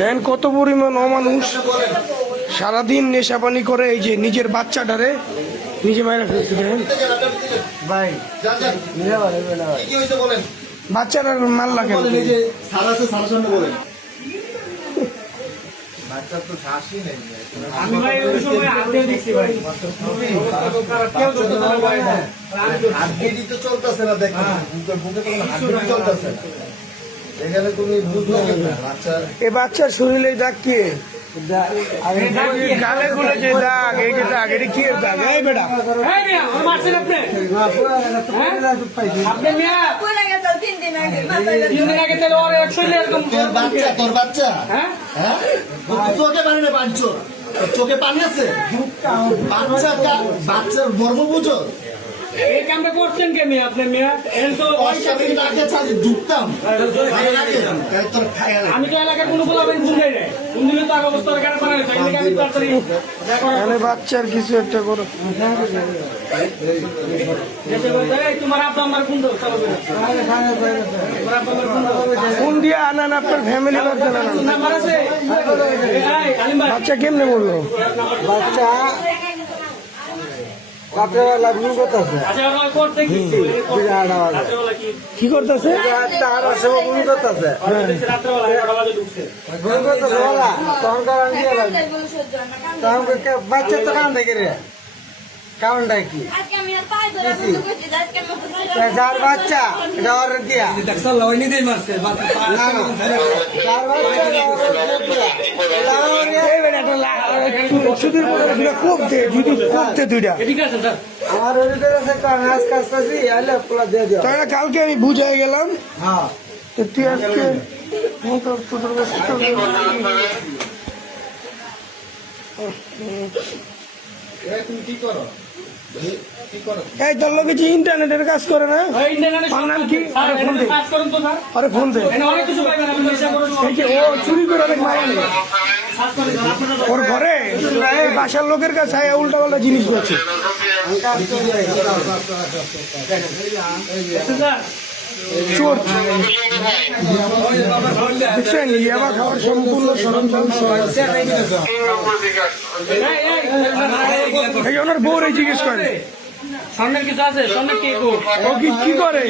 দেন কত পরিমাণ অমানুষ সারাদিন নেশা পানি করে, এই যে নিজের বাচ্চাটারে নিজে মাইরা ফেলছে। দেখেন বাচ্চারা মারলা কেন? চলতেছে না, দেখেন চলতেছে না। এখানে তুমি বুঝলো এ বাচ্চার শরীরে দাগ কি? গালে গুলে যে দাগ, এই যে দাগ, এটা কি দাগ? এই বেটা তোর বাচ্চা চোখে পানি না পাঁচশোর চোখে পানি আছে বাচ্চার মর্ম বুঝো। এই কামটা করছেন কে মেয়ে আপনি? মেয়ে ঢুকতাম আমি তো এলাকার কোনো বলাবেন ফোন দেয় না, ফোন দিলে তো আগে অবস্থা খারাপ বানায় তাড়াতাড়ি বাচ্চার কিছু একটা করো। তোমার আব্বা আমার ফোন দাও, ফোন দিয়ে আনান আপনার ফ্যামিলি নাম্বার আছে? বাচ্চা কেমনে বললো? বাচ্চা রাত্রেবেলা ঘুম করতেছে, কি করতেছে? তার সময় ঘুম করতেছে, ঘুম করতেছে বলা তখন বাচ্চা তো কান দেখে রে কারণটা কি? যার বাচ্চা এটা অর্ডার দিয়া আমার কালকে আমি বুঝাই গেলাম। হ্যাঁ তুই আজকে তুমি কি করো? এই তোর লোক কিছু ইন্টারনেটের কাজ করে না? নাম কি? আরে ফোন দে। এই যে ও চুরি করে অনেক মায়া নেই ওর ঘরে, এই বাসার লোকের কাছে উল্টা পাল্টা জিনিস করছে। চোর দেখছেন, ইয়াবা খাওয়ার সম্পূর্ণ সরঞ্জাম এই ওনার বউরে জিজ্ঞেস করে সামনের কিছু আছে, সামনে কে ও কি করে।